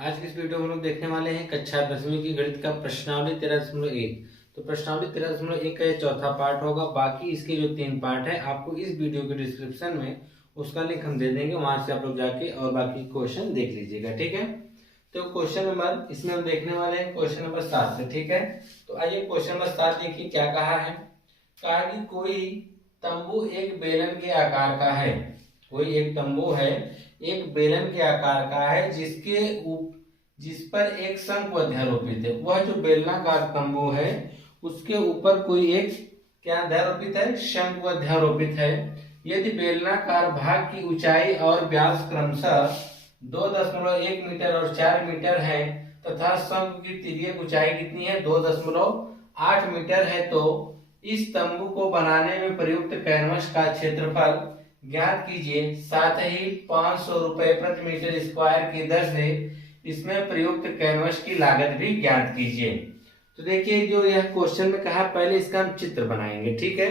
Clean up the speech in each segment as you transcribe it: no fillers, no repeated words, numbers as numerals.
आज की इस वीडियो में हम लोग देखने वाले हैं कक्षा 10वीं की गणित का प्रश्नावली 13.1। तो प्रश्नावली 13.1 का ये चौथा पार्ट होगा। बाकी इसके जो 3 पार्ट है आपको इस वीडियो के डिस्क्रिप्शन में उसका लिंक हम दे देंगे, वहां से आप लोग जाके और बाकी क्वेश्चन देख लीजिएगा। ठीक है, तो क्वेश्चन नंबर इसमें हम देखने वाले हैं क्वेश्चन नंबर 7 से। ठीक है, तो आइए क्वेश्चन नंबर 7 देखिए क्या कहा है। कहा कि कोई तंबू एक बेलन के आकार का है। कोई एक तंबू है, एक बेलन के आकार का है, जिस पर एक शंकु अध्यारोपित है। वह जो बेलनाकार तंबू है उसके ऊपर कोई एक क्या अध्यारोपित है? शंकु अध्यारोपित है। यदि बेलनाकार भाग की ऊंचाई और व्यास क्रमशः 2.1 मीटर और 4 मीटर है तथा शंकु की तिर्यक ऊंचाई कितनी है? 2.8 मीटर है, तो इस तंबू को बनाने में प्रयुक्त कैनवस का क्षेत्रफल ज्ञात कीजिए। साथ ही 500 रुपए प्रति मीटर स्क्वायर की दर से इसमें प्रयुक्त कैनवस की लागत भी ज्ञात कीजिए। तो देखिए जो यह क्वेश्चन में कहा, पहले इसका हम चित्र बनाएंगे। ठीक है,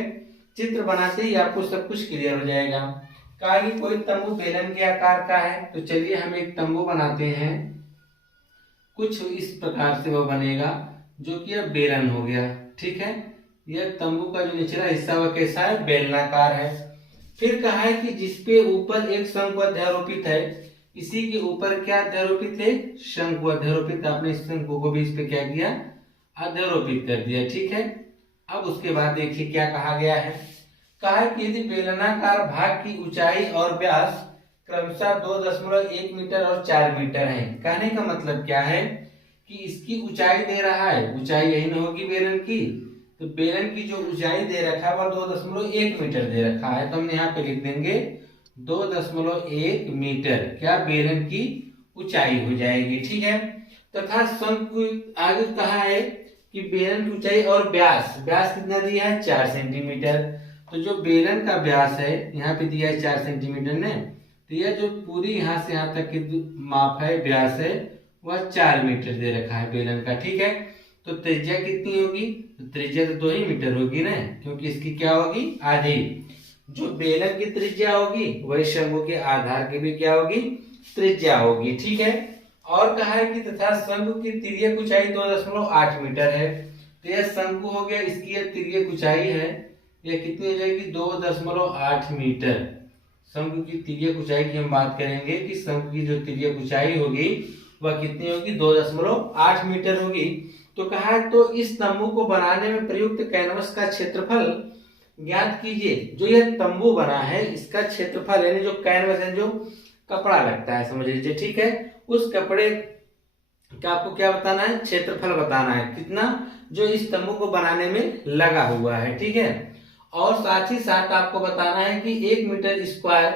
चित्र बनाते ही आपको सब कुछ क्लियर हो जाएगा। कहा कि कोई तंबू बेलन के आकार का है, तो चलिए हम एक तंबू बनाते हैं। कुछ इस प्रकार से वो बनेगा, जो कि अब बेलन हो गया। ठीक है, यह तंबू का जो निचला हिस्सा वह कैसा है? बेलनाकार है। फिर कहा है कि जिसपे ऊपर एक शंकु अध्यारोपित है, इसी के ऊपर क्या अध्यारोपित है? शंकु अध्यारोपित। आपने इस शंकु को भी इस पे क्या किया? अध्यारोपित कर दिया। ठीक है, अब उसके बाद देखिए क्या कहा गया है। कहा है कि यदि बेलनाकार भाग की ऊंचाई और व्यास क्रमशः 2.1 मीटर और 4 मीटर है। कहने का मतलब क्या है कि इसकी ऊंचाई दे रहा है, ऊंचाई यही न होगी बेलन की, तो बेलन की जो ऊंचाई दे रखा है वह 2.1 मीटर दे रखा है, तो हम यहाँ पे लिख देंगे 2.1 मीटर क्या बेलन की ऊंचाई हो जाएगी। ठीक है, तथा शंकु आगे कहा है कि बेलन की ऊंचाई और व्यास कितना दिया है? 4 सेंटीमीटर। तो जो बेलन का व्यास है यहाँ पे दिया है 4 सेंटीमीटर ने, तो यह जो पूरी यहाँ से यहाँ तक की माप है, व्यास है, वह 4 मीटर दे रखा है बेलन का। ठीक है, तो त्रिज्या कितनी होगी? तो त्रिज्या तो 2 ही मीटर होगी ना, क्योंकि इसकी क्या होगी? आधी। जो बेलन की त्रिज्या होगी वही शंकु के आधार की भी क्या होगी? त्रिज्या होगी। ठीक है, और कहा है कि तथा शंकु की तिर्यक ऊंचाई 2.8 मीटर है। तो यह शंकु हो गया, इसकी यह तिर्यक ऊंचाई है, यह कितनी हो जाएगी? 2.8 मीटर। शंकु की तिर्यक ऊंचाई की हम बात करेंगे कि शंकु की जो तिर्यक ऊंचाई होगी वह कितनी होगी? 2.8 मीटर होगी। तो कहा है तो इस तंबू को बनाने में प्रयुक्त कैनवस का क्षेत्रफल ज्ञात कीजिए। जो यह तंबू बना है इसका क्षेत्रफल, यानी जो कैनवस है, जो कपड़ा लगता है समझ लीजिए। ठीक है, उस कपड़े का आपको क्या बताना है? क्षेत्रफल बताना है, कितना जो इस तंबू को बनाने में लगा हुआ है। ठीक है, और साथ ही साथ आपको बताना है कि 1 मीटर स्क्वायर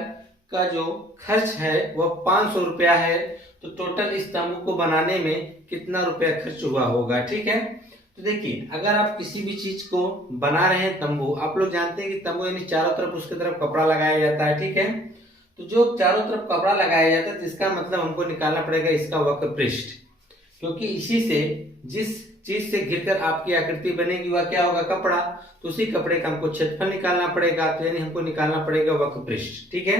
का जो खर्च है वह 500 रुपया है। तो टोटल इस तंबू को बनाने में कितना रुपया खर्च हुआ होगा। ठीक है, तो देखिए अगर आप किसी भी चीज को बना रहे हैं, तंबू, आप लोग जानते हैं कि तंबू यानी चारों तरफ उसकी तरफ कपड़ा लगाया जाता है। ठीक है, तो जो चारों तरफ कपड़ा लगाया जाता है, तो इसका मतलब हमको निकालना पड़ेगा इसका वक्र पृष्ठ, क्योंकि इसी से जिस चीज से घिरकर आपकी आकृति बनेगी वह क्या होगा? कपड़ा। तो उसी कपड़े का हमको क्षेत्रफल निकालना पड़ेगा, तो यानी हमको निकालना पड़ेगा वक्र पृष्ठ। ठीक है,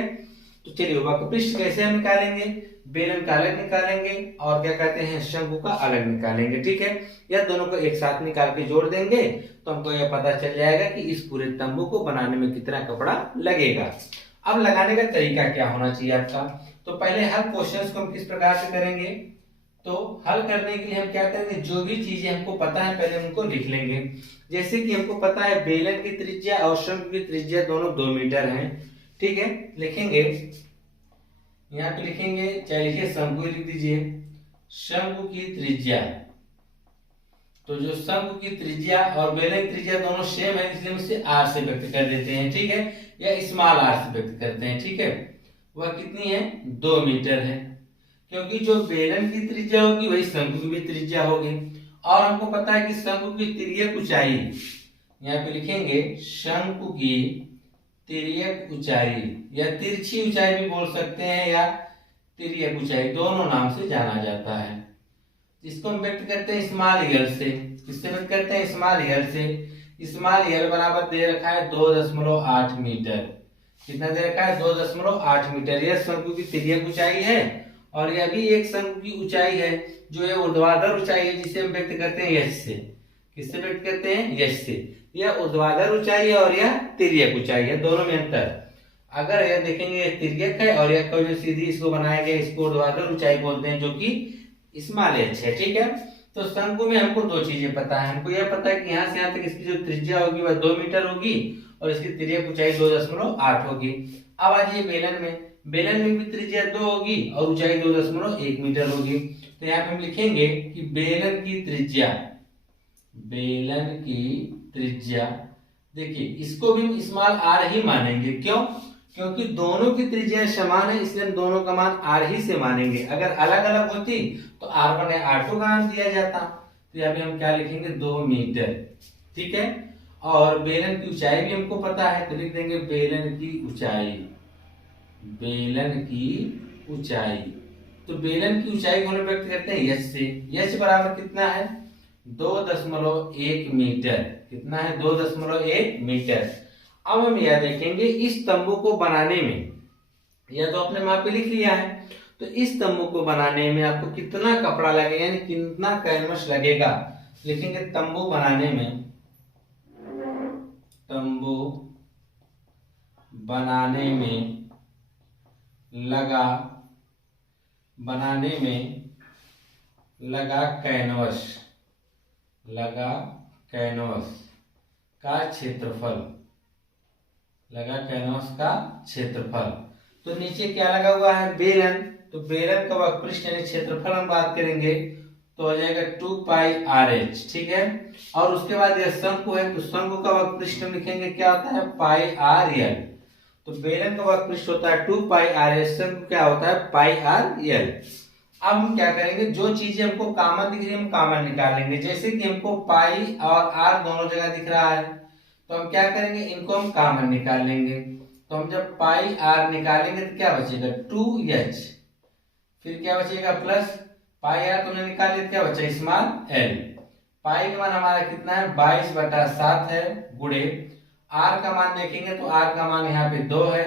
तो चलिए वक्र पृष्ठ कैसे हम निकालेंगे? बेलन का अलग निकालेंगे और क्या कहते हैं, शंकु का अलग निकालेंगे। ठीक है, यह दोनों को एक साथ निकाल के जोड़ देंगे तो हमको यह पता चल जाएगा कि इस पूरे तंबू को बनाने में कितना कपड़ा लगेगा। अब लगाने का तरीका क्या होना चाहिए आपका? तो पहले हर क्वेश्चन को हम किस प्रकार से करेंगे? तो हल करने के लिए हम क्या करेंगे? जो भी चीजें हमको पता है पहले उनको लिख लेंगे। जैसे कि हमको पता है बेलन की त्रिज्या और शंकु की त्रिज्या दोनों 2 मीटर है। ठीक है, लिखेंगे, यहाँ पे लिखेंगे, चाहे लिखिए शंकु लिख दीजिए, शंकु की त्रिज्या। तो जो शंकु की त्रिज्या और बेलन की त्रिज्या दोनों सेम है, इसलिए हम इसे r से व्यक्त कर देते हैं। ठीक है, या स्मॉल r से व्यक्त करते हैं। ठीक है, वह कितनी है? 2 मीटर है, क्योंकि जो बेलन की त्रिज्या होगी वही शंकु की भी त्रिज्या होगी। और हमको पता है कि शंकु की तिर्यक ऊंचाई, यहाँ पे लिखेंगे शंकु की तिर्यक ऊंचाई, या तिरछी ऊंचाई भी बोल सकते हैं, या तिर्यक ऊंचाई, दोनों नाम से जाना जाता है। इसको हम व्यक्त करते हैं स्मॉल यल से। किससे व्यक्त करते हैं? स्मॉल यल से। स्मॉल यल बराबर दे रखा है 2.8 मीटर। कितना दे रखा है? 2.8 मीटर। यह शंकु की तिर्यक ऊंचाई है और यह भी एक शंकु की ऊंचाई है जो है ऊर्ध्वाधर ऊंचाई है, जिसे हम व्यक्त करते हैं यश से। किससे व्यक्त करते हैं? यश से। यह ऊर्ध्वाधर ऊंचाई है और यह तिर्यक ऊंचाई है, दोनों में अंतर। अगर यह देखेंगे तिर्यक है और यह जो सीधी इसको बनाया गया इसको ऊर्ध्वाधर ऊंचाई बोलते हैं, जो कि स्मॉल एच है। ठीक है, तो शंकु में हमको दो चीजें पता है। हमको यह पता है कि यहाँ से यहाँ तक इसकी जो त्रिज्या होगी वह 2 मीटर होगी और इसकी तिर्यक ऊंचाई 2.8 होगी। अब आ जाइए बेलन में। बेलन में भी त्रिज्या 2 होगी और ऊंचाई 2.1 मीटर होगी। तो यहाँ पे हम लिखेंगे कि बेलन की त्रिज्या, देखिए इसको भी हम स्मॉल आर ही मानेंगे। क्यों? क्योंकि दोनों की त्रिज्या समान है, इसलिए हम दोनों का मान आर ही से मानेंगे। अगर अलग अलग होती तो R1 या R2 का नाम दिया जाता। तो यहाँ पे हम क्या लिखेंगे? 2 मीटर। ठीक है, और बेलन की ऊंचाई भी हमको पता है, तो लिख देंगे बेलन की ऊंचाई। तो बेलन की ऊंचाई को हम व्यक्त करते हैं यश से। यश बराबर कितना है? 2.1 मीटर। कितना है? 2.1 मीटर। अब हम यह देखेंगे इस तंबू को बनाने में, यह तो आपने वहां पे लिख लिया है, तो इस तंबू को बनाने में आपको कितना कपड़ा लगेगा, यानी कितना कैनवस लगेगा। लिखेंगे तंबू बनाने में लगा कैनवस का क्षेत्रफल। तो नीचे क्या लगा हुआ है? बेलन। तो बेलन का वक्रपृष्ठ यानी क्षेत्रफल हम बात करेंगे तो हो जाएगा 2 पाई RH। ठीक है, और उसके बाद यह शंकु है, तो शंकु का वक्रपृष्ठ हम लिखेंगे क्या होता है? पाई RL। तो बेलन का वक्रपृष्ठ होता है 2 पाई RL, शंकु क्या होता है? पाई RL। अब हम क्या करेंगे? जो चीजें हमको कॉमन दिख रही है हम कॉमन निकालेंगे। जैसे कि हमको पाई और R दोनों जगह दिख रहा है, तो हम क्या करेंगे? इनको हम कॉमन निकाल लेंगे। तो हम जब पाई R निकालेंगे तो क्या बचेगा? 2H। फिर क्या बचेगा? प्लस पाई R तुमने निकाल लिया, क्या बचा? Small l। पाई का मान हमारा कितना है? 22/7 है, गुणे R का मान देखेंगे तो R का मान यहाँ पे 2 है,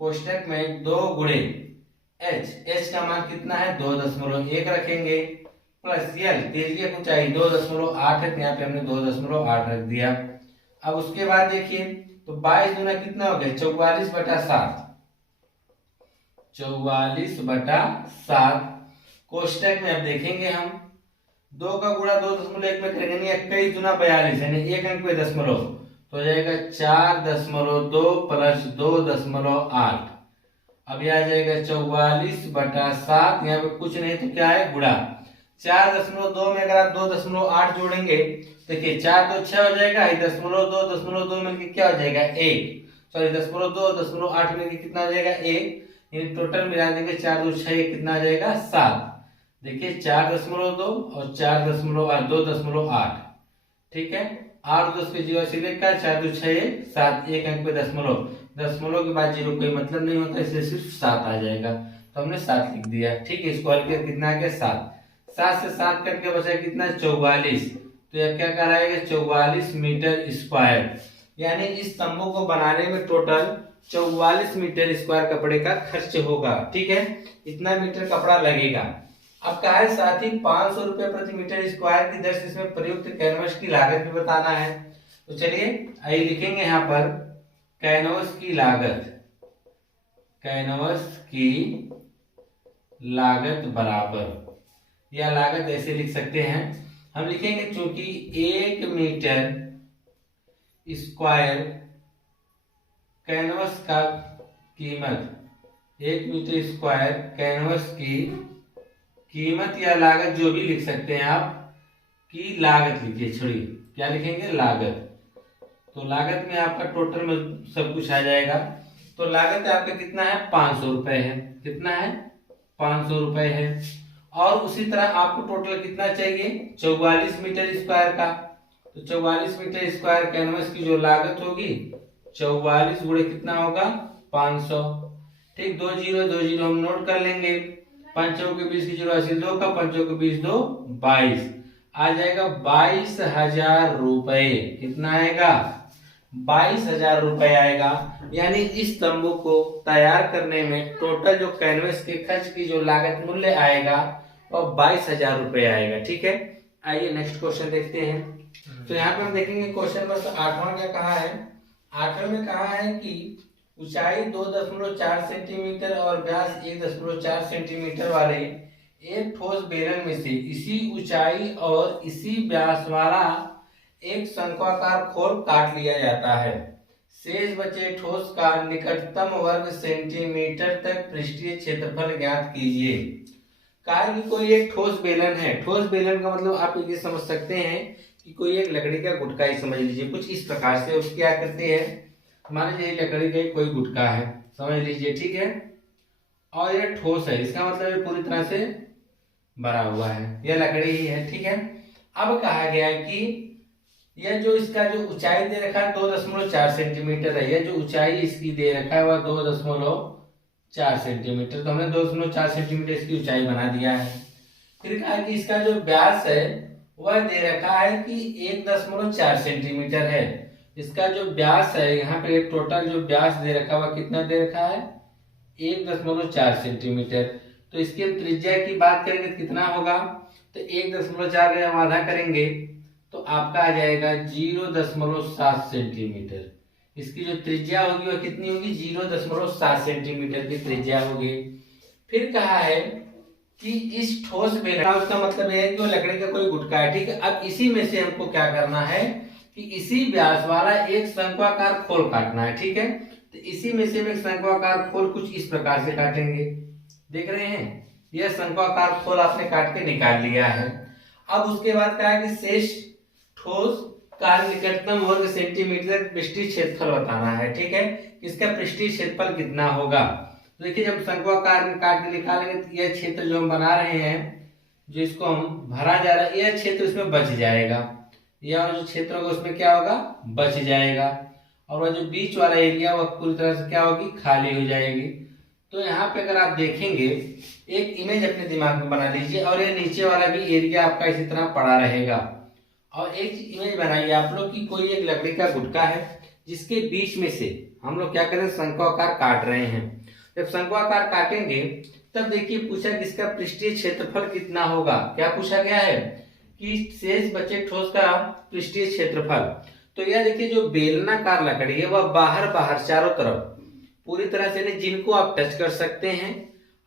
कोष्टक में 2 गुणे H का मान कितना है? 2.1 रखेंगे, प्लस L तिर्यक ऊंचाई 2.8 है, यहाँ पे हमने 2.8 रख दिया। अब उसके बाद देखिए तो 22 दूना कितना हो गया? 44/7। 44/7 कोष्टक में अब देखेंगे हम 2 का गुणा 2.1 में करेंगे, 21 दूना 42 यानी 1 अंक पे दशमलव, तो हो जाएगा 4.2 प्लस 2.8। अब यह आ जाएगा 44/7, यहाँ पे कुछ नहीं तो क्या है? गुणा 4.2 में अगर आप 2.8 जोड़ेंगे, देखिए 4 तो 6 हो जाएगा, 2.2 मिलके क्या हो जाएगा? 1। सॉरी 0.2 मिलके कितना हो जाएगा? 1। यानी टोटल मिला देंगे 4 2 6 कितना आ जाएगा? 7। देखिए 4.2 और 2.8। ठीक है, 8 2 के 0 से लेकर 4 2 6 7, 1 अंक पे दशमलव के बाद 0 कोई मतलब नहीं होता, इसलिए सिर्फ 7 आ जाएगा। तो हमने 7 लिख दिया। ठीक है, इसको हल कर कितना आ गया? 7। 7 से 7 कट के बचा कितना? 44। तो यह क्या कराएगा? 44 मीटर स्क्वायर। यानी इस तंबू को बनाने में टोटल 44 मीटर स्क्वायर कपड़े का खर्च होगा। ठीक है, इतना मीटर कपड़ा लगेगा। अब कहा है साथ ही 500 रुपए प्रति मीटर स्क्वायर की दर से इसमें प्रयुक्त कैनवस की लागत भी बताना है। तो चलिए आइए लिखेंगे यहाँ पर कैनवस की लागत बराबर, या लागत ऐसे लिख सकते हैं हम, लिखेंगे चूंकि 1 मीटर स्क्वायर कैनवस का कीमत, 1 मीटर स्क्वायर कैनवस की कीमत या लागत जो भी लिख सकते हैं आप, की लागत लिखिए, छोड़िए क्या लिखेंगे? लागत। तो लागत में आपका टोटल में सब कुछ आ जाएगा। तो लागत आपका कितना है? 500 रुपए है। कितना है? 500 रुपए है। और उसी तरह आपको टोटल कितना चाहिए? 44 मीटर स्क्वायर का। तो 44 मीटर स्क्वायर कैनवस की जो लागत होगी 44 गुणे कितना होगा? 500। ठीक, 2 0 हम नोट कर लेंगे। 5 के 20 की 0 2 का, 5 के 20 2 22 आ जाएगा 22,000 रुपए। कितना आएगा? 22,000 रुपए आएगा। यानी इस तंबू को तैयार करने में टोटल जो कैनवस के खर्च की जो लागत मूल्य आएगा वो 22,000 रुपए आएगा। ठीक है, आइए नेक्स्ट क्वेश्चन देखते हैं। तो यहाँ पे हम देखेंगे क्वेश्चन नंबर 8वां क्या कहा है। 8वें में कहा है कि ऊंचाई 2.4 सेंटीमीटर और व्यास 1.4 सेंटीमीटर वाले एक ठोस बेलन में से इसी ऊंचाई और इसी व्यास वाला एक शंक्वाकार खोल काट लिया जाता है। शेष बचे ठोस का निकटतम वर्ग सेंटीमीटर तक पृष्ठीय क्षेत्रफल ज्ञात कीजिए। कहा कि कोई एक ठोस बेलन है। ठोस बेलन का मतलब आप ये समझ सकते हैं कि कोई एक लकड़ी का गुटका ही समझ लीजिए, कुछ इस प्रकार से उसकी आकृति है। मान लीजिए लकड़ी का कोई गुटका है, समझ लीजिए, ठीक है, और यह ठोस है, इसका मतलब ये पूरी तरह से भरा हुआ है, यह लकड़ी ही है। ठीक है, अब कहा गया है कि यह जो इसका जो ऊंचाई दे रखा है 2.4 सेंटीमीटर है। यह जो ऊंचाई इसकी दे रखा है वह 2.4 सेंटीमीटर, तो हमने 2.4 सेंटीमीटर इसकी ऊंचाई बना दिया है। फिर कहा कि इसका जो व्यास है वह दे रखा है कि 1.4 सेंटीमीटर है। इसका जो व्यास है यहाँ पे टोटल जो व्यास दे रखा है वह कितना दे रखा है 1.4 सेंटीमीटर। तो इसकी हम त्रिज्या की बात करेंगे तो कितना होगा, तो 1.4 का हम आधा करेंगे तो आपका आ जाएगा 0.7 सेंटीमीटर। इसकी जो त्रिज्या होगी वह कितनी होगी 0.7 सेंटीमीटर की त्रिज्या होगी। फिर कहा है कि इस ठोस बेलन, उसका मतलब यह है कि वो लकड़ी का कोई गुटका है। ठीक है, अब इसी में से हमको क्या करना है कि इसी व्यास वाला एक शंक्वाकार खोल काटना है। ठीक है, तो इसी में से हम एक शंक्वाकार खोल कुछ इस प्रकार से काटेंगे। देख रहे हैं, यह शंक्वाकार खोल आपने काट के निकाल लिया है। अब उसके बाद क्या है कि शेष ठोस का निकटतम वर्ग सेंटीमीटर पृष्ठीय क्षेत्रफल बताना है। ठीक है, इसका पृष्ठीय क्षेत्रफल कितना होगा। तो देखिए जब शंक्वाकार में काट के निकालेंगे तो यह क्षेत्र जो हम बना रहे हैं, जो इसको हम भरा जा रहा है, यह क्षेत्र उसमें बच जाएगा। यह जो क्षेत्र होगा उसमें क्या होगा, बच जाएगा। और वह जो बीच वाला एरिया वह पूरी तरह से क्या होगी, खाली हो जाएगी। तो यहाँ पे अगर आप देखेंगे एक इमेज अपने दिमाग में बना लीजिए और ये नीचे वाला भी एरिया आपका इसी तरह पड़ा रहेगा। और एक इमेज बनाइए आप लोग कि कोई एक लकड़ी का गुटका है जिसके बीच में से हम लोग क्या करें, शंक्वाकार काट रहे हैं। जब शंक्वाकार काटेंगे तब देखिए पूछा कि इसका पृष्ठीय क्षेत्रफल कितना होगा। क्या पूछा गया है कि शेष बचे ठोस का पृष्ठीय क्षेत्रफल। तो यह देखिए जो बेलनाकार लकड़ी है वह बाहर बाहर चारों तरफ पूरी तरह से नहीं, जिनको आप टच कर सकते हैं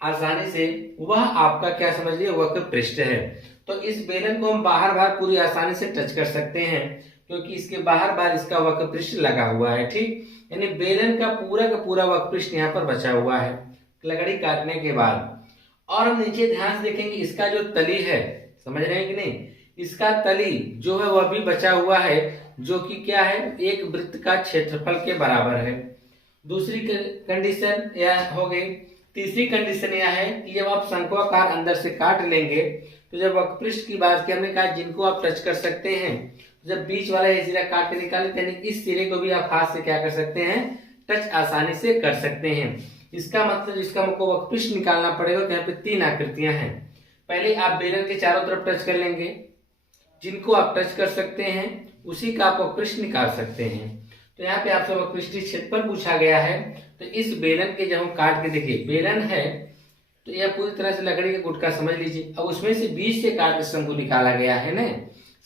आसानी से, वह आपका क्या समझिए वक्र पृष्ठ है। तो इस बेलन को हम बाहर बाहर पूरी आसानी से टच कर सकते हैं क्योंकि इसके बाहर बाहर इसका वक्र पृष्ठ लगा हुआ है। ठीक, यानी बेलन का पूरा वक्र पृष्ठ यहाँ पर बचा हुआ है लकड़ी काटने के बाद। और हम नीचे ध्यान से देखेंगे इसका जो तली है, समझ रहे हैं कि नहीं, इसका तली जो है वह भी बचा हुआ है, जो कि क्या है, एक वृत्त का क्षेत्रफल के बराबर है। दूसरी कंडीशन यह हो गई। तीसरी कंडीशन यह है कि जब आप शंक्वाकार अंदर से काट लेंगे तो जब वक्रपृष्ठ की बात की, हमने कहा जिनको आप टच कर सकते हैं, जब बीच वाला ये सिरा काट के निकाले यानी इस सिरे को भी आप हाथ से क्या कर सकते हैं, टच आसानी से कर सकते हैं। इसका मतलब इसका हमको वक्रपृष्ठ निकालना पड़ेगा। तो यहाँ पे 3 आकृतियां हैं। पहले आप बेलन के चारों तरफ टच कर लेंगे, जिनको आप टच कर सकते हैं उसी का आप वक्रपृष्ठ निकाल सकते हैं। तो यहाँ पे आपसे वक्रपृष्ठीय क्षेत्रफल पूछा गया है। तो इस बेलन के जब हम काट के देखिए, बेलन है तो यह पूरी तरह से लकड़ी का गुटका समझ लीजिए। अब उसमें से बीच से काट के शंकु निकाला गया है ना,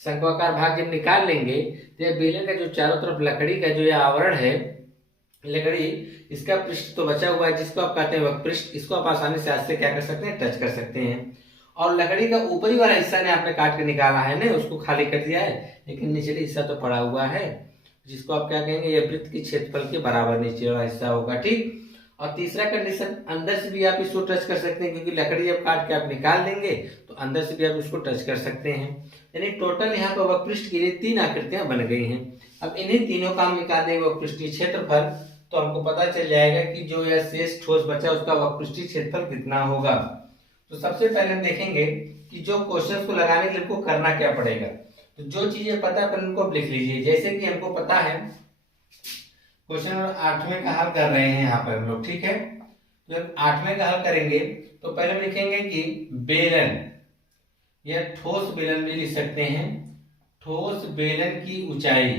शंक्वाकार भाग जब निकाल लेंगे तो यह बेलन का जो चारों तरफ लकड़ी का जो यह आवरण है लकड़ी, इसका पृष्ठ तो बचा हुआ है जिसको आप कहते हैं वक्रपृष्ठ। इसको आप आसानी से हाथ से क्या कर सकते हैं, टच कर सकते हैं। और लकड़ी का ऊपरी वाला हिस्सा ने आपने काट के निकाला है ना, उसको खाली कर दिया है, लेकिन निचले हिस्सा तो पड़ा हुआ है जिसको आप क्या कहेंगे, यह वृत्त के क्षेत्रफल के बराबर नीचे वाला हिस्सा होगा। ठीक, और तीसरा कंडीशन, अंदर से भी आप इसको टच कर सकते हैं क्योंकि लकड़ी जब काट के आप निकाल देंगे तो अंदर से भी आप इसको टच कर सकते हैं। यानी टोटल यहाँ पर वक्रपृष्ठ के लिए 3 आकृतियां बन गई हैं। अब इन्हीं तीनों का हम निकाल देंगे वक्रपृष्ठीय क्षेत्रफल, तो हमको पता चल जाएगा कि जो यह शेष ठोस बचा उसका वक्रपृष्ठीय क्षेत्रफल कितना होगा। तो सबसे पहले हम देखेंगे कि जो क्वेश्चन को लगाने के लिए हमको करना क्या पड़ेगा। तो जो चीजें पता है पहले उनको आप लिख लीजिए। जैसे कि हमको पता है क्वेश्चन नंबर 8वें का हल कर रहे हैं यहाँ पर हम लोग। ठीक है, तो जब 8वें का हल करेंगे तो पहले हम लिखेंगे कि बेलन, यह ठोस बेलन भी लिख सकते हैं, ठोस बेलन की ऊंचाई,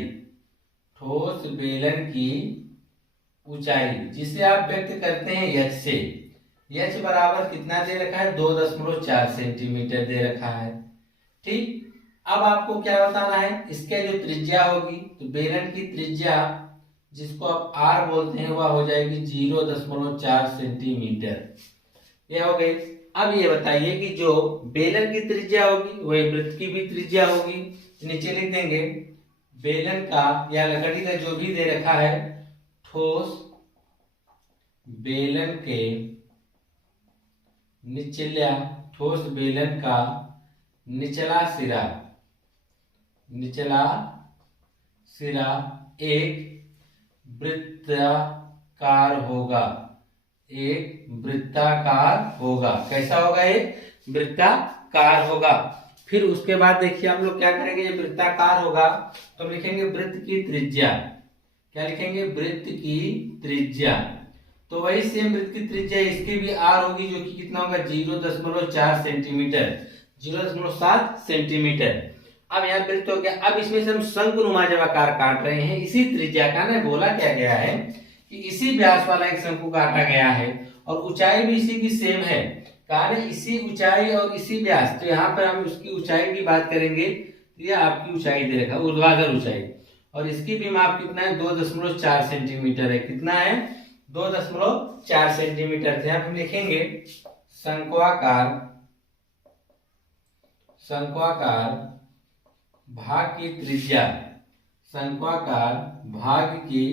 ठोस बेलन की ऊंचाई, जिसे आप व्यक्त करते हैं एच से। एच बराबर कितना दे रखा है, 2.4 सेंटीमीटर दे रखा है। ठीक, अब आपको क्या बताना है, इसके जो त्रिज्या होगी, तो बेलन की त्रिज्या जिसको आप आर बोलते हैं वह हो जाएगी 0.4 सेंटीमीटर। ये हो गई। अब ये बताइए कि जो बेलन की त्रिज्या होगी वही वृत्त की भी त्रिज्या होगी। नीचे लिख देंगे बेलन का या लकड़ी का जो भी दे रखा है, ठोस बेलन के निचला, ठोस बेलन का निचला सिरा एक वृत्ताकार होगा, एक वृत्ताकार होगा। कैसा होगा, एक वृत्ताकार होगा। फिर उसके बाद देखिए हम लोग क्या करेंगे, जब वृत्ताकार होगा तो हम लिखेंगे वृत्त की त्रिज्या। क्या लिखेंगे, वृत्त की त्रिज्या। तो वही सेम वृत्त की त्रिज्या इसकी भी आर होगी, जो कि कितना होगा 0.4 सेंटीमीटर, 0.7 सेंटीमीटर। अब यहाँ वृत्त हो गया। अब इसमें से हम शंकुनुमा जब आकार काट रहे हैं, इसी त्रिज्या का ना बोला क्या गया है कि इसी व्यास वाला एक शंकु काटा गया है और ऊंचाई भी इसी की सेम है। कारण इसी ऊंचाई और इसी व्यास, तो यहाँ पर हम उसकी ऊंचाई की बात करेंगे। ये आपकी ऊंचाई दे रखा है, ऊर्ध्वाधर ऊंचाई, और इसकी भी माप कितना है, 2.4 सेंटीमीटर है। कितना है, 2.4 सेंटीमीटर। यहाँ पे लिखेंगे शंक्वाकार भाग की त्रिज्या, शंक्वाकार भाग की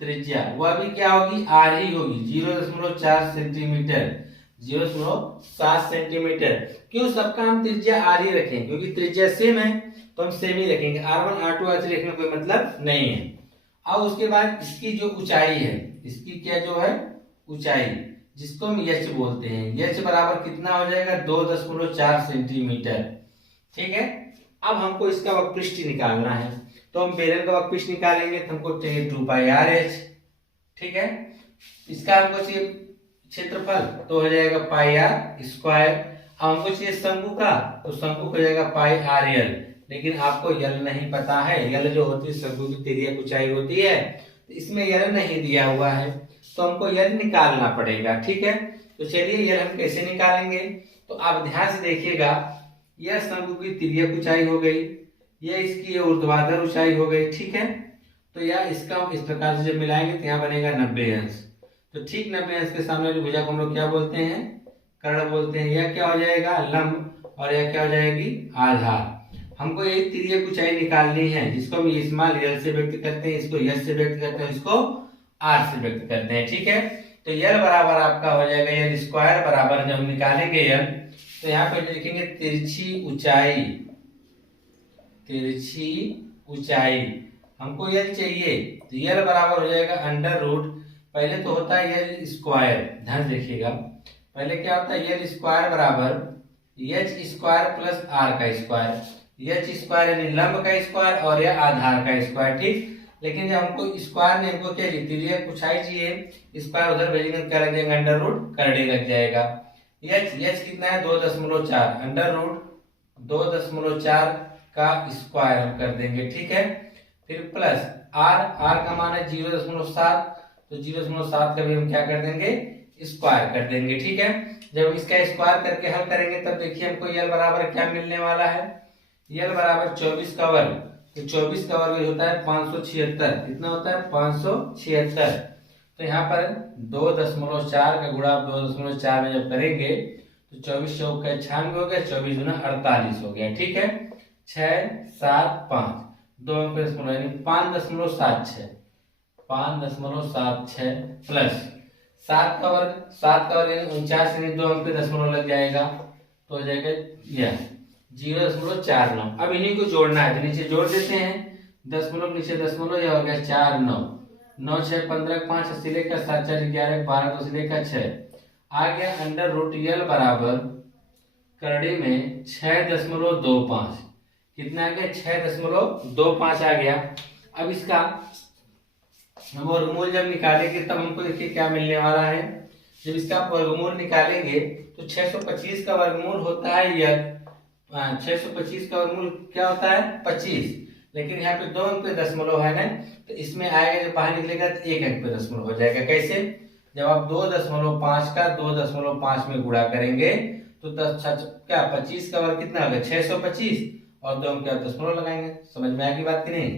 त्रिज्या वह भी क्या होगी, आर ही होगी, 0.4 सेंटीमीटर, 0.7 सेंटीमीटर। क्यों सबका हम त्रिज्या आर ही रखें, क्योंकि त्रिज्या सेम है तो हम सेम ही रखेंगे। R1 R2 R3 रखने कोई मतलब नहीं है। अब उसके बाद इसकी जो ऊंचाई है, इसकी क्या जो है ऊंचाई, जिसको हम एच बोलते हैं, एच बराबर कितना हो जाएगा, 2.4 सेंटीमीटर। ठीक है। अब हमको इसका वक्रपृष्ठ निकालना है, तो हम बेलन का वक्रपृष्ठ निकालेंगे तो हमको चाहिए 2πr(h). ठीक है। इसका हमको चाहिए क्षेत्रफल, तो हो जाएगा πr²। अब हमको चाहिए शंकु का, तो शंकु हो जाएगा πrl। लेकिन आपको यल नहीं पता है, यल जो होती है शंकु की तिर्यक ऊंचाई होती है, तो इसमें यल नहीं दिया हुआ है, तो हमको यल निकालना पड़ेगा। ठीक है। तो चलिए यल हम कैसे निकालेंगे, तो आप ध्यान से देखिएगा। यह शंकु की तिर्यक ऊंचाई हो गई, यह इसकी ऊर्ध्वाधर ऊंचाई हो गई। ठीक है। तो यह इसका इस प्रकार से जब मिलाएंगे तो यहाँ बनेगा 90 अंश। तो ठीक 90 अंश के सामने वाली भुजा को हम लोग क्या बोलते हैं, कर्ण बोलते हैं। यह क्या हो जाएगा, लंब, और यह क्या हो जाएगी, आधार। हमको एक तिर्यक ऊंचाई निकालनी है, जिसको हम स्मॉल यल से व्यक्त करते हैं, इसको एस से व्यक्त करते हैं, इसको आर से व्यक्त करते हैं। ठीक है। तो यल बराबर आपका हो जाएगा यल स्क्वायर बराबर, जब हम निकालेंगे यल, तो यहाँ पे लिखेंगे तिरछी ऊंचाई हमको यल चाहिए, तो यल बराबर हो जाएगा अंडर रूट, पहले तो होता है यल स्क्वायर, ध्यान देखिएगा। पहले क्या होता है, यल स्क्वायर बराबर एच स्क्वायर प्लस आर का स्क्वायर। एच स्क्वायर यानी लंब का स्क्वायर और यह आधार का स्क्वायर। ठीक। लेकिन जब हमको स्क्वायर ने हमको क्या तिर्यक ऊंचाई चाहिए, स्क्वायर उधर भेजेंगे क्या लग जाएगा, अंडर रूट करड़े लग जाएगा। एच कितना है, 2.4, अंडर रूट 2.4 का स्क्वायर हम कर देंगे। ठीक है। फिर प्लस आर का मान है 0.7, तो 0.7 का भी हम क्या कर देंगे, स्क्वायर कर देंगे। ठीक है। जब इसका स्क्वायर करके हल करेंगे तब देखिए हमको यल बराबर क्या मिलने वाला है, यल बराबर 24 का वर्ग। तो 24 का वर्ग होता है 576। कितना होता है, 576। तो यहाँ पर 2.4 का गुणा 2.4 में जब करेंगे तो 24 चौक का 96 हो गया, 24 गुना 48 हो गया। ठीक है। 6 7 5 2 अंक यानी 5.76, 5.76 प्लस 7 का वर्ग यानी 49 यानी 2 अंक पे दशमलव लग जाएगा, तो हो जाएगा यह 0.49। अब इन्हीं को जोड़ना है, तो नीचे जोड़ देते हैं, दशमलव नीचे दशमलव, यह हो गया 4 9 9 6 15 5 अस्सी का 7 4 11 12 2 अस्सी का 6 आ गया। अंडर रूट यल बराबर करड़े में 6.25, कितना आ गया, 6.25 आ गया। अब इसका हम वर्गमूल जब निकालेंगे तब हमको देखिए क्या मिलने वाला है। जब इसका वर्गमूल निकालेंगे तो 625 का वर्गमूल होता है यल, 625 का वर्गमूल क्या होता है, 25। लेकिन यहाँ पे 2 अंक पे दशमलव है ना, तो इसमें आएगा जब बाहर निकलेगा तो 1 अंक पे दशमलव हो जाएगा। कैसे? जब आप 2.5 का 2.5 में गुणा करेंगे तो 10 क्या 25 का वर्ग कितना होगा 625, और 2 अंक के दशमलव लगाएंगे। समझ में आ गई बात की नहीं?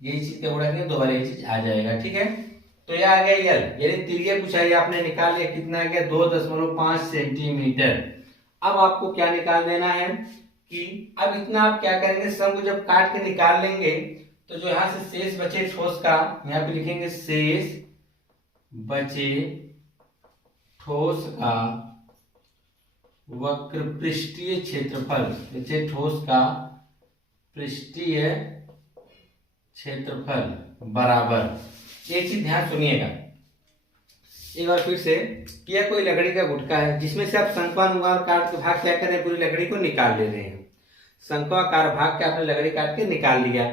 यही चीज का गुणा करेंगे दोबारा ये चीज आ जाएगा। ठीक है, तो यह आ गया यल, यानी त्रिज्या पूछा है आपने निकाल लिया, कितना आ गया 2.5 सेंटीमीटर। अब आपको क्या निकाल देना है कि अब इतना आप क्या करेंगे, शंकु जब काट के निकाल लेंगे तो जो यहाँ से शेष बचे ठोस का, यहाँ पे लिखेंगे शेष बचे ठोस का वक्र पृष्ठीय क्षेत्रफल, जैसे ठोस का पृष्ठीय क्षेत्रफल बराबर, एक चीज ध्यान सुनिएगा एक बार फिर से, कि यह कोई लकड़ी का गुटका है जिसमें से आप शंक्वानुभाग काट के भाग क्या कर रहे हैं, पूरी लकड़ी को निकाल ले रहे हैं। शंक्वाकार भाग के आपने लकड़ी काट के निकाल लिया,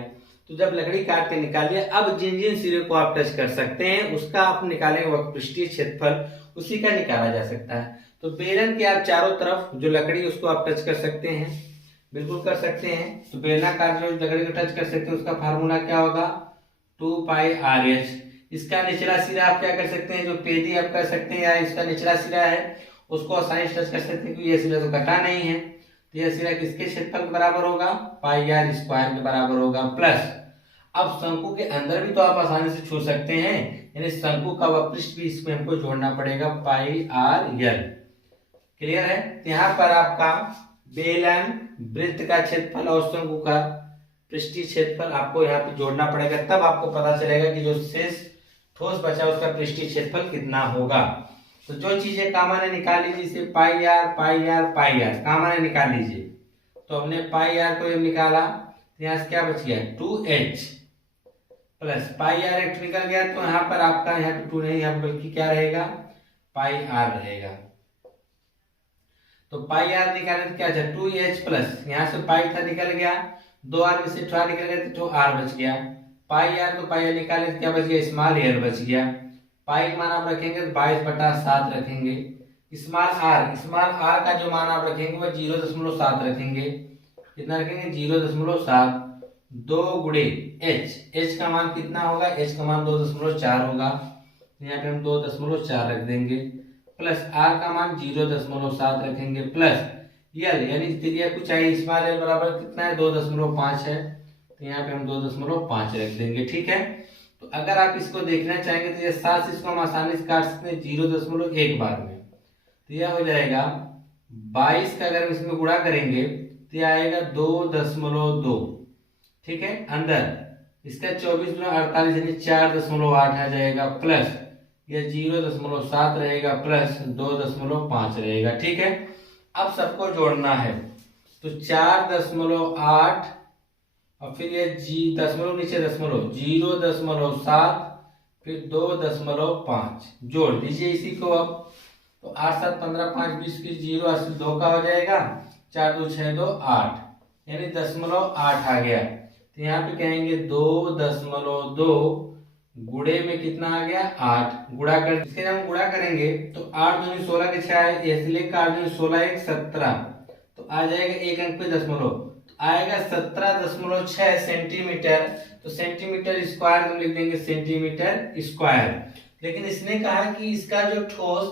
तो जब लकड़ी काट के निकाल लिया, अब जिन जिन सिरे को आप टच कर सकते हैं उसका आप निकालेंगे वक्र पृष्ठीय क्षेत्रफल, उसी का निकाला जा सकता है। तो बेलन के आप चारों तरफ जो लकड़ी उसको आप टच कर सकते हैं, बिल्कुल कर सकते हैं। तो बेलनाकार जो लकड़ी को टच कर सकते हैं उसका फार्मूला क्या होगा 2πRh। इसका निचला सिरा आप क्या कर सकते हैं, जो पेदी आप कर सकते हैं, या इसका निचला सिरा है उसको आसानी से टच कर सकते हैं, क्योंकि यह सिरा तो कटा नहीं है। तो यह सिरा किसके क्षेत्रफल के बराबर होगा, πr स्क्वायर के बराबर होगा, प्लस अब शंकु के अंदर भी तो आप आसानी से छू सकते हैं, यानी शंकु का वपृष्ठ भी इसमें हमको जोड़ना पड़ेगा πrl। क्लियर है? तो यहाँ पर आपका बेलन, वृत्त का क्षेत्रफल और शंकु का पृष्ठीय क्षेत्रफल आपको यहाँ पे जोड़ना पड़ेगा, तब आपको पता चलेगा कि जो शेष ठोस बचा उसका पृष्ठीय क्षेत्रफल कितना होगा। तो जो चीजें कॉमन है निकाल लीजिए, इसे πr कॉमन है निकाल लीजिए। तो हमने πr को निकाला, तो यहाँ से क्या बच गया 2h प्लस πr एक निकल गया, तो यहाँ पर आपका यहाँ पे 2 नहीं, यहाँ पर बल्कि क्या रहेगा πr रहेगा। तो πr निकाले तो क्या था 2h प्लस यहाँ से पाई था निकल गया, 2r में से 2r निकल गया तो 2r बच गया। πr तो πr निकाले तो क्या बच गया स्मॉल r बच गया। पाई मान आप रखेंगे तो 22/7 रखेंगे। स्मॉल r का जो मान आप रखेंगे वो 0.7 रखेंगे। कितना रखेंगे 0.7, 2 गुणे h का मान कितना होगा, h का मान 2.4 होगा, यहाँ पे हम 2.4 रख देंगे, प्लस r का मान 0.7 रखेंगे, प्लस यल यानी त्रिज्या कुछ चाहिए स्मॉल l बराबर कितना है 2.5 है, तो यहाँ पे हम 2.5 रख देंगे। ठीक है, तो अगर आप इसको देखना चाहेंगे तो ये 7 से इसको हम आसानी से काट सकते हैं 0.1 बार में, तो यह हो जाएगा 22 का अगर इसमें गुणा करेंगे तो यह आएगा 2.2। ठीक है, अंदर इसका 24 गुना 48 यानी 4.8 आ जाएगा, प्लस यह 0.7 रहेगा, प्लस 2.5 रहेगा। ठीक है, अब सबको जोड़ना है, तो 4.8 और फिर ये दशमलव नीचे दशमलव 0.7 फिर 2.5 जोड़ दीजिए इसी को। अब तो 8 7 15 5 20 की 0 80 2 का हो जाएगा, 4 2 6 2 8 यानी 0.8 आ गया। तो यहाँ पे कहेंगे 2.2 गुणे में कितना आ गया 8, गुणा कर इसके हम गुणा करेंगे तो 8 दूनी 16 के 6 है, इसलिए 8 दूनी 16 1 17, तो आ जाएगा 1 अंक पे दशमलव, आएगा 17.6 सेंटीमीटर। तो सेंटीमीटर स्क्वायर हम लिख देंगे सेंटीमीटर स्क्वायर। लेकिन इसने कहा कि इसका जो ठोस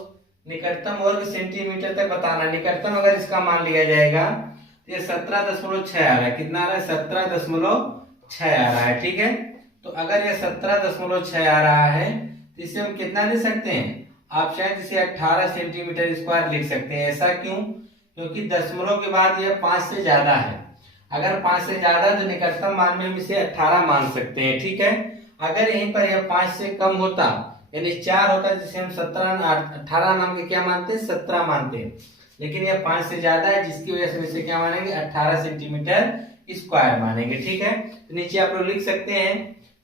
निकटतम वर्ग सेंटीमीटर तक बताना, निकटतम अगर इसका मान लिया जाएगा तो ये 17.6 आ रहा है, कितना आ रहा है 17.6 आ रहा है। ठीक है, तो अगर ये 17.6 आ रहा है तो इसे हम कितना ले सकते हैं, आप शायद इसे 18 सेंटीमीटर स्क्वायर लिख सकते हैं। ऐसा क्यों, क्योंकि दशमलव के बाद यह 5 से ज्यादा है, अगर 5 से ज्यादा तो निकटतम मान में हम इसे 18 मान सकते हैं। ठीक है, अगर यहीं पर यह 5 से कम होता यानी 4 होता जिसे हम 18 नाम के क्या मानते हैं 17 मानते हैं, लेकिन यह 5 से ज्यादा है जिसकी वजह से इसे क्या मानेंगे 18 सेंटीमीटर स्क्वायर मानेंगे। ठीक है, तो नीचे आप लोग लिख सकते हैं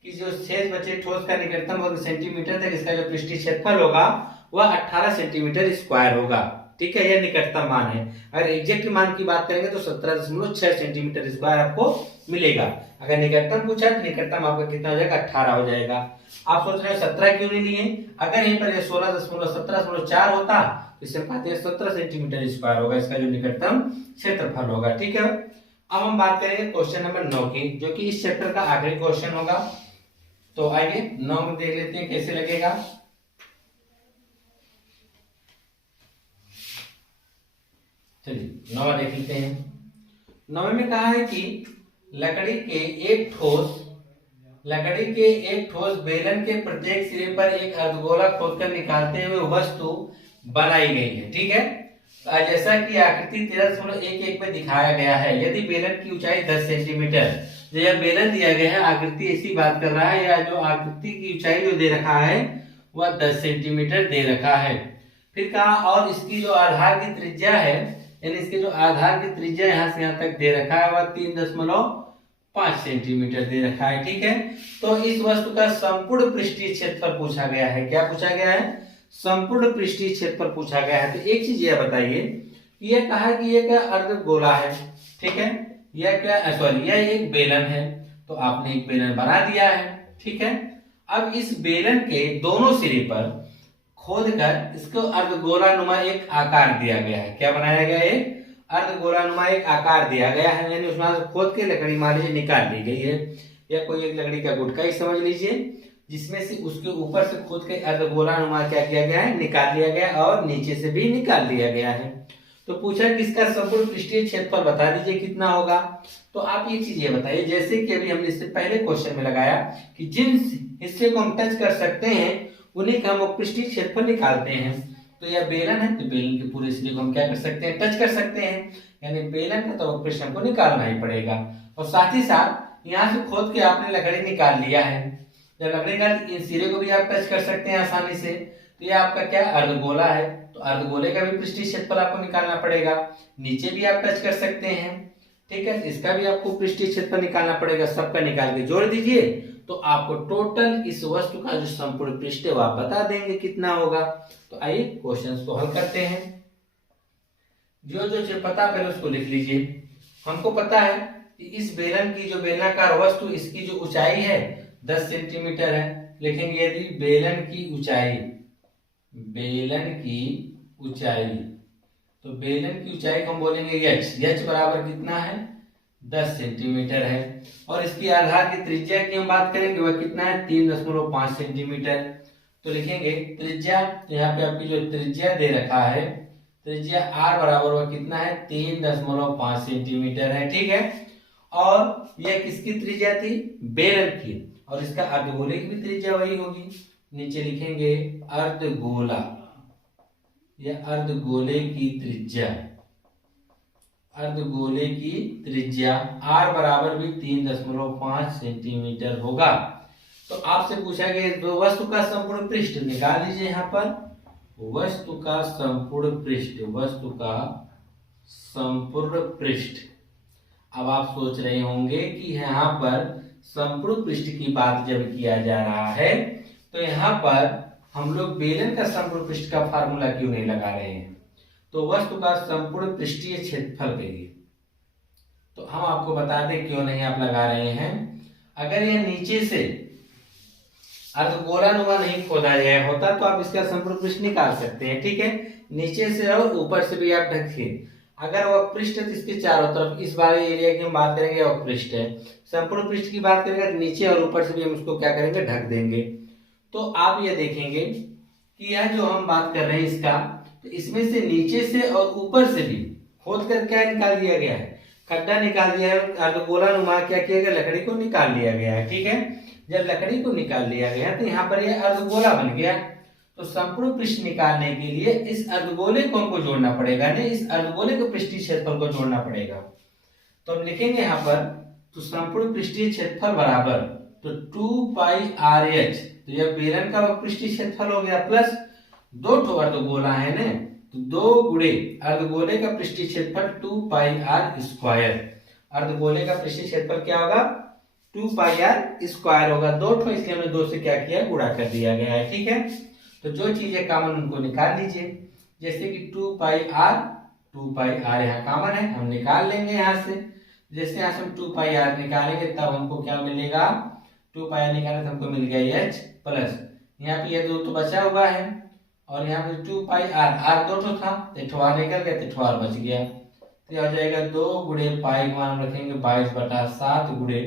कि जो शेष बचे ठोस का निकटतम वर्ग सेंटीमीटर तक इसका जो पृष्ठीय क्षेत्रफल होगा वह 18 सेंटीमीटर स्क्वायर होगा। ठीक है, यह निकटतम मान है। अगर एग्जैक्ट मान की बात करेंगे तो 17.6 सेंटीमीटर स्क्वायर आपको मिलेगा। अगर निकटतम पूछा तो निकटतम आपका कितना हो जाएगा 18 हो जाएगा। आप सोच रहे हो 17 क्यों नहीं लिए, अगर यहीं पर 17.4 होता तो इसे कहते हैं 17 सेंटीमीटर स्क्वायर होगा इसका जो निकटतम क्षेत्रफल होगा। ठीक है, अब हम बात करेंगे क्वेश्चन नंबर 9 की, जो कि इस चैप्टर का आखिरी क्वेश्चन होगा। तो आइए 9 में देख लेते हैं कैसे लगेगा। चलिए 9 देख लेते हैं। 9 में कहा है कि लकड़ी के एक ठोस बेलन के प्रत्येक सिरे पर एक अर्धगोला खोदकर निकालते हुए वस्तु बनाई गई है। ठीक है, जैसा कि आकृति 13.11 में दिखाया गया है, यदि बेलन की ऊंचाई 10 सेंटीमीटर, जो यह बेलन दिया गया है, आकृति ऐसी बात कर रहा है, या जो आकृति की ऊंचाई जो दे रखा है वह 10 सेंटीमीटर दे रखा है। फिर कहा और इसकी जो आधार की त्रिज्या है, यानी इसके जो आधार की त्रिज्या यहाँ से यहाँ तक दे रखा है वह 3.5 सेंटीमीटर दे रखा है। ठीक है, तो इस वस्तु का संपूर्ण पृष्ठीय क्षेत्रफल पूछा गया है। क्या पूछा गया है? संपूर्ण पृष्ठीय क्षेत्रफल पूछा गया है। तो एक चीज यह बताइए, यह कहा कि यह क्या अर्धगोला है। ठीक है, यह क्या, सॉरी, यह एक बेलन है, तो आपने एक बेलन बना दिया है। ठीक है, अब इस बेलन के दोनों सिरे पर खोदकर इसको अर्धगोलानुमा एक आकार दिया गया है। क्या बनाया गया है? अर्धगोलानुमा एक आकार दिया गया है, यानी उसमें से खोद के लकड़ी मान लीजिए निकाल ली गई है, या कोई एक लकड़ी का गुटका ही समझ लीजिए, जिसमें से उसके ऊपर से खोद के अर्धगोलानुमा क्या किया गया है? निकाल लिया गया, और नीचे से भी निकाल लिया गया है। तो पूछा कि इसका संपूर्ण पृष्ठीय क्षेत्रफल बता दीजिए कितना होगा। तो आप ये चीज ये बताइए, जैसे कि अभी हमने इससे पहले क्वेश्चन में लगाया कि जिन हिस्से को हम टच कर सकते हैं उन्हीं का हम पृष्ठीय क्षेत्रफल निकालते हैं। तो यह बेलन है, तो बेलन के पूरे सिरे को हम क्या कर सकते हैं? टच कर सकते हैं, यानी बेलन का तो पृष्ठ हमको निकालना ही पड़ेगा। और साथ ही साथ यहाँ से खोद के आपने लकड़ी निकाल लिया है, जब लकड़ी का इन सिरे को भी आप टच कर सकते हैं आसानी से, तो यह आपका क्या अर्धगोला है, तो अर्धगोले का भी पृष्ठीय क्षेत्रफल आपको निकालना पड़ेगा। नीचे भी आप टच कर सकते हैं, ठीक है, इसका भी आपको पृष्ठीय क्षेत्रफल निकालना पड़ेगा। सबका निकाल के जोड़ दीजिए, तो आपको टोटल इस वस्तु का जो संपूर्ण पृष्ठ है वो आप बता देंगे कितना होगा। तो आइए क्वेश्चंस को हल करते हैं। जो जो पता पहले उसको लिख लीजिए। हमको पता है कि इस बेलन की जो बेलनाकार वस्तु, इसकी जो ऊंचाई है 10 सेंटीमीटर है। लेकिन यदि बेलन की ऊंचाई, तो बेलन की ऊंचाई को हम बोलेंगे h बराबर कितना है? 10 सेंटीमीटर है। और इसकी आधार की त्रिज्या की हम बात करेंगे, वह कितना है? 3.5 सेंटीमीटर। तो लिखेंगे त्रिज्या, यहाँ पे आपकी जो त्रिज्या दे रखा है, त्रिज्या r बराबर वह कितना है? 3.5 सेंटीमीटर है। ठीक है, और यह किसकी त्रिज्या थी? बेलन की, और इसका अर्धगोले की भी त्रिज्या वही होगी। नीचे लिखेंगे अर्धगोला, यह अर्धगोले की त्रिज्या r बराबर भी 3.5 सेंटीमीटर होगा। तो आपसे पूछा गया दो वस्तु का संपूर्ण पृष्ठ निकाल लीजिए। यहाँ पर वस्तु का संपूर्ण पृष्ठ। अब आप सोच रहे होंगे कि यहाँ पर संपूर्ण पृष्ठ की बात जब किया जा रहा है, तो यहाँ पर हम लोग बेलन का संपूर्ण पृष्ठ का फार्मूला क्यों नहीं लगा रहे हैं? तो वस्तु का संपूर्ण पृष्ठीय क्षेत्रफल के लिए। तो हम आपको बता दें क्यों नहीं आप लगा रहे हैं। अगर यह नीचे से अर्धगोलानुमा नहीं खोदा गया होता तो आप इसका संपूर्ण पृष्ठ निकाल सकते हैं। ठीक है, नीचे से और ऊपर से भी आप ढकिए। अगर वह पृष्ठ है तो इसके चारों तरफ, इस वाले एरिया की हम बात करेंगे, वह पृष्ठ है। संपूर्ण पृष्ठ की बात करेंगे तो नीचे और ऊपर से भी हम उसको क्या करेंगे? ढक देंगे। तो आप ये देखेंगे कि यह जो हम बात कर रहे हैं इसका, तो इसमें से नीचे से और ऊपर से भी खोद कर क्या निकाल दिया गया है? खड्डा निकाल दिया है। अर्धगोलानुमा क्या किया गया? लकड़ी को निकाल लिया गया है। ठीक है, जब लकड़ी को निकाल लिया गया तो यहाँ पर यह अर्धगोला बन गया। तो संपूर्ण पृष्ठ निकालने के लिए इस अर्धगोले को हमको जोड़ना पड़ेगा, नहीं इस अर्धगोले को पृष्ठीय क्षेत्रफल को जोड़ना पड़ेगा। तो हम लिखेंगे यहाँ पर, तो संपूर्ण पृष्ठीय क्षेत्रफल बराबर, तो 2πRh, तो यह बेलन का पृष्ठीय क्षेत्रफल हो गया, प्लस दो ठो अर्धगोला है ना, तो 2 गुणे अर्धगोले का पृष्ठीय क्षेत्रफल 2πr²। अर्धगोले का पृष्ठीय क्षेत्रफल क्या होगा? 2πr² होगा। 2 ठो, इसलिए हमने 2 से क्या किया? गुणा कर दिया गया है। ठीक है, तो जो चीजें कॉमन उनको निकाल लीजिए। जैसे कि 2πr यहाँ कॉमन है, हम निकाल लेंगे यहाँ से। जैसे यहाँ से हम 2πr निकालेंगे तब हमको क्या मिलेगा? 2πr निकाले तो हमको मिल गया h प्लस, यहाँ पे ये 2 तो बचा हुआ है, और यहाँ पे 2πr, r 2 ठो था, तो ठो r निकल गया, तो ठो r बच गया। तो यह हो जाएगा 2 गुणे पाई का मान रखेंगे 22/7 गुणे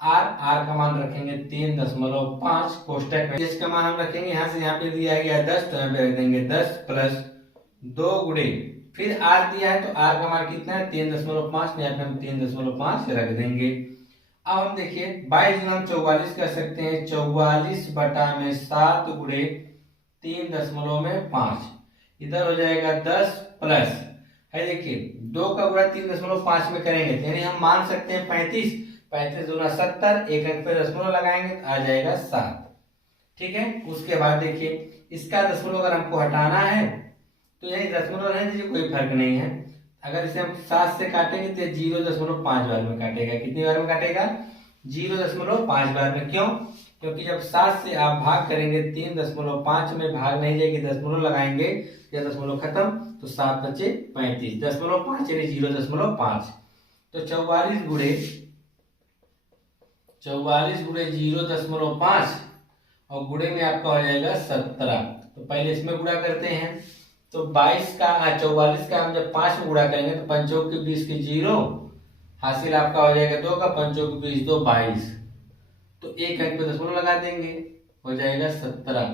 आर का मान रखेंगे 3.5 कोष्टक में इसका मान हम रखेंगे यहाँ से यहाँ पे दिया गया 10 तो यहाँ पे रख देंगे 10 प्लस 2 गुणे फिर आर दिया है तो आर का मान कितना है 3.5 यहाँ पे हम 3.5 रख देंगे। अब हम देखिए 22 गुना 44 कर सकते हैं 44/7 गुणे 3.5 इधर हो जाएगा 10 प्लस है देखिए 2 का गुणा 3.5 में करेंगे यानी हम मान सकते हैं 35 दूना 70 एक अंक पे दशमलव लगाएंगे तो आ जाएगा 7। ठीक है, उसके बाद देखिए इसका दशमलव अगर हमको हटाना है तो यही दशमलव रहने दीजिए कोई फर्क नहीं है। अगर इसे हम 7 से काटेंगे तो 0.5 बार में काटेगा। कितनी बार में काटेगा 0.5 बार में। क्यों? क्योंकि जब 7 से आप भाग करेंगे 3.5 में भाग नहीं लेके दशमलव लगाएंगे या दशमलव खत्म तो 7 बचे 35 0.5 यानी 0.5 तो 44 गुणे 0.5 और गुणे में आपका हो जाएगा 17। तो पहले इसमें गुणा करते हैं तो 22 का 44 का हम जब 5 में गुणा करेंगे तो 5 के 20 के 0 हासिल आपका हो जाएगा 2 का 5 के 20 2 22 तो एक अंक पे दशमलव लगा देंगे हो जाएगा 17।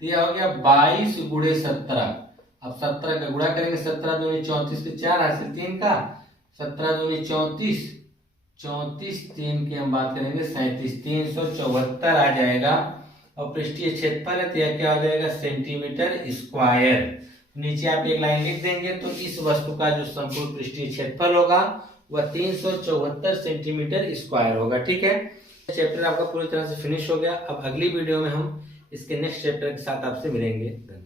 तो यह हो गया 22 गुणे 17। अब 17 का गुणा करेंगे 17 दूनी 34 के 4 हासिल 3 का 17 दूनी 34 3 की हम बात करेंगे 37 374 आ जाएगा। और पृष्ठीय क्षेत्रफल है तो यह क्या हो जाएगा सेंटीमीटर स्क्वायर। नीचे आप एक लाइन लिख देंगे तो इस वस्तु का जो संपूर्ण पृष्ठीय क्षेत्रफल होगा वह 374 सेंटीमीटर स्क्वायर होगा। ठीक है, चैप्टर आपका पूरी तरह से फिनिश हो गया। अब अगली वीडियो में हम इसके नेक्स्ट चैप्टर के साथ आपसे मिलेंगे।